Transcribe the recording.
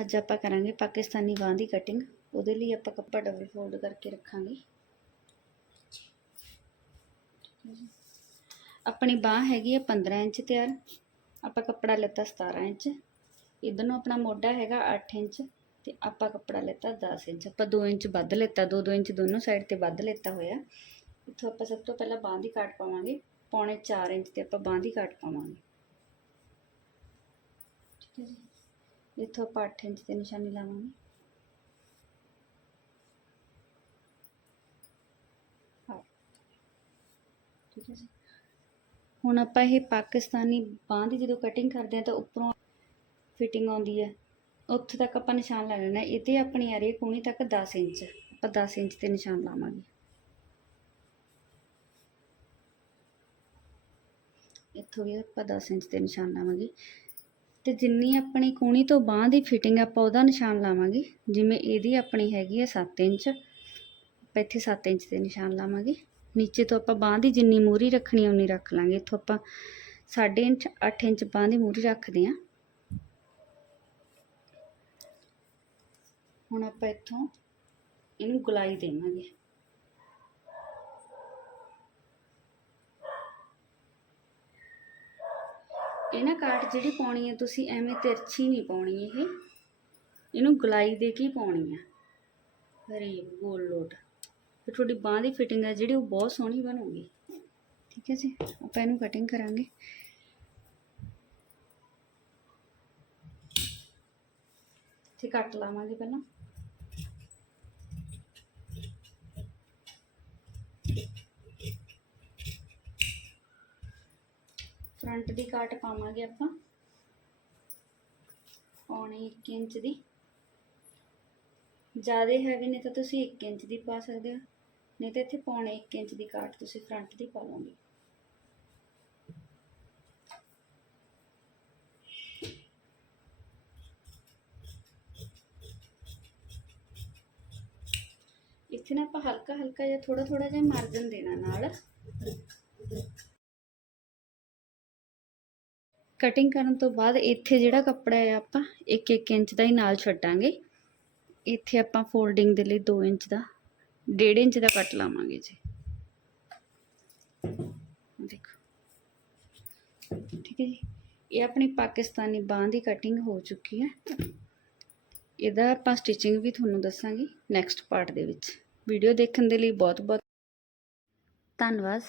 ਅੱਜ ਆਪਾਂ ਕਰਾਂਗੇ ਪਾਕਿਸਤਾਨੀ ਬਾਂਹ ਦੀ ਕਟਿੰਗ ਉਹਦੇ ਲਈ ਆਪਾਂ ਕੱਪੜਾ ਡਬਲ ਫੋਲਡ ਕਰਕੇ ਰੱਖਾਂਗੇ। ਆਪਣੀ ਬਾਂਹ ਹੈਗੀ ਹੈ 15 ਇੰਚ ਤਿਆਰ। ਆਪਾਂ ਕੱਪੜਾ ਲੈਤਾ 17 ਇੰਚ। ਇਧਰ ਨੂੰ ਆਪਣਾ ਮੋਢਾ ਹੈਗਾ 8 ਇੰਚ ਤੇ ਆਪਾਂ ਕੱਪੜਾ ਲਿੱਤਾ 10 ਇੰਚ। ਆਪਾਂ 2 ਇੰਚ ਵੱਧ ਲਿੱਤਾ 2-2 ਇੰਚ ਦੋਨੋਂ ਸਾਈਡ ਤੇ ਵੱਧ ਲਿੱਤਾ ਹੋਇਆ। ਇੱਥੋਂ ਆਪਾਂ ਸਭ ਤੋਂ ਪਹਿਲਾਂ ਬਾਂਹ ਦੀ ਕਾਟ ਪਾਵਾਂਗੇ। ਪੌਣੇ 4 ਇੰਚ ਤੇ ਆਪਾਂ ਬਾਂਹ ਦੀ ਕਾਟ ਪਾਵਾਂਗੇ। ਠੀਕ ਹੈ ਜੀ। ਇੱਥੋਂ ਆਪਾਂ 8 ਇੰਚ ਤੇ ਨਿਸ਼ਾਨੀ ਲਾਵਾਂਗੇ। ਹਾਂ। ਠੀਕ ਹੈ ਜੀ। ਹੁਣ ਆਪਾਂ ਇਹ ਪਾਕਿਸਤਾਨੀ ਬਾਂਹ ਦੀ ਜਦੋਂ ਕਟਿੰਗ ਕਰਦੇ ਆ ਤਾਂ ਉੱਪਰੋਂ ਫਿਟਿੰਗ ਆਉਂਦੀ ਹੈ। ਉੱਥੇ ਤੱਕ ਆਪਾਂ ਨਿਸ਼ਾਨ ਲਾ ਲੈਣਾ। ਇਹ ਤੇ ਆਪਣੀ ਆ ਰਹੀ ਹੈ ਤੱਕ 10 ਇੰਚ, ਆਪਾਂ 10 ਇੰਚ ਤੇ ਨਿਸ਼ਾਨ ਲਾਵਾਂਗੇ। ਇੱਥੋਂ ਵੀ ਆਪਾਂ 10 ਇੰਚ ਤੇ ਨਿਸ਼ਾਨ ਲਾਵਾਂਗੇ। ਤੇ ਜਿੰਨੀ ਆਪਣੀ ਕੂਣੀ ਤੋਂ ਬਾਂਹ ਦੀ ਫਿਟਿੰਗ ਆਪਾਂ ਉਹਦਾ ਨਿਸ਼ਾਨ ਲਾਵਾਂਗੇ, ਜਿਵੇਂ ਇਹਦੀ ਆਪਣੀ ਹੈਗੀ ਹੈ 7 ਇੰਚ, ਆਪਾਂ ਇੱਥੇ 7 ਇੰਚ ਦੇ ਨਿਸ਼ਾਨ ਲਾਵਾਂਗੇ। ਨੀਚੇ ਤੋਂ ਆਪਾਂ ਬਾਂਹ ਦੀ ਜਿੰਨੀ ਮੂਰੀ ਰੱਖਣੀ ਉਨੀ ਰੱਖ ਲਾਂਗੇ। ਇੱਥੋਂ ਆਪਾਂ 6.5 ਇੰਚ 8 ਇੰਚ ਬਾਂਹ ਦੀ ਮੂਰੀ ਰੱਖਦੇ ਹਾਂ ਹੁਣ ਆਪਾਂ ਇੱਥੋਂ ਇਹਨੂੰ ਗੁਲਾਈ ਦੇਵਾਂਗੇ। ਇਹ ਨਾ ਕਾਟ ਜਿਹੜੀ ਪਾਉਣੀ ਹੈ ਤੁਸੀਂ ਐਵੇਂ ਤਿਰਛੀ ਨਹੀਂ ਪਾਉਣੀ ਇਹ। ਇਹਨੂੰ ਗਲਾਈ ਦੇ ਕੇ ਪਾਉਣੀ ਆ। ਹਰੇ ਗੋਲ ਲੋਟ। ਤੇ ਤੁਹਾਡੀ ਬਾਹ ਦੀ ਫਿਟਿੰਗ ਹੈ ਜਿਹੜੀ, ਉਹ ਬਹੁਤ ਸੋਹਣੀ ਬਣੂਗੀ। ਠੀਕ ਹੈ ਜੀ, ਆਪਾਂ ਇਹਨੂੰ ਕਟਿੰਗ ਕਰਾਂਗੇ। ਤੇ ਕੱਟ ਲਾਵਾਂਗੇ ਪਹਿਲਾਂ। ਫਰੰਟ ਦੀ ਕਾਟ ਪਾਵਾਂਗੇ ਆਪਾਂ। ਪੌਣੇ 1 ਇੰਚ ਦੀ। ਜ਼ਿਆਦਾ ਹੈਵੀ ਨੇ ਤਾਂ ਤੁਸੀਂ 1 ਇੰਚ ਦੀ ਪਾ ਸਕਦੇ ਹੋ। ਨਹੀਂ ਤਾਂ ਇੱਥੇ ਪੌਣੇ 1 ਇੰਚ ਦੀ ਕਾਟ ਤੁਸੀਂ ਫਰੰਟ ਦੀ ਪਾ ਲਓਗੇ। ਇੱਥੇ ਨਾ ਆਪਾਂ ਹਲਕਾ ਹਲਕਾ ਜਿਹਾ ਥੋੜਾ ਥੋੜਾ ਜਿਹਾ ਮਾਰਜਨ ਦੇਣਾ ਨਾਲ। ਕਟਿੰਗ ਕਰਨ ਤੋਂ ਬਾਅਦ ਇੱਥੇ ਜਿਹੜਾ ਕੱਪੜਾ ਹੈ ਆਪਾਂ 1-1 ਇੰਚ ਦਾ ਹੀ ਨਾਲ ਛੱਡਾਂਗੇ। ਇੱਥੇ ਆਪਾਂ ਫੋਲਡਿੰਗ ਦੇ ਲਈ 2 ਇੰਚ ਦਾ 1.5 ਇੰਚ ਦਾ ਕੱਟ ਲਾਵਾਂਗੇ ਜੀ। ਦੇਖੋ। ਠੀਕ ਹੈ ਜੀ। ਇਹ ਆਪਣੀ ਪਾਕਿਸਤਾਨੀ ਬਾਂਹ ਦੀ ਕਟਿੰਗ ਹੋ ਚੁੱਕੀ ਹੈ। ਇਹਦਾ ਆਪਾਂ ਸਟਿਚਿੰਗ ਵੀ ਤੁਹਾਨੂੰ ਦੱਸਾਂਗੇ ਨੈਕਸਟ ਪਾਰਟ ਦੇ ਵਿੱਚ। ਵੀਡੀਓ ਦੇਖਣ ਦੇ ਲਈ ਬਹੁਤ ਬਹੁਤ ਧੰਨਵਾਦ।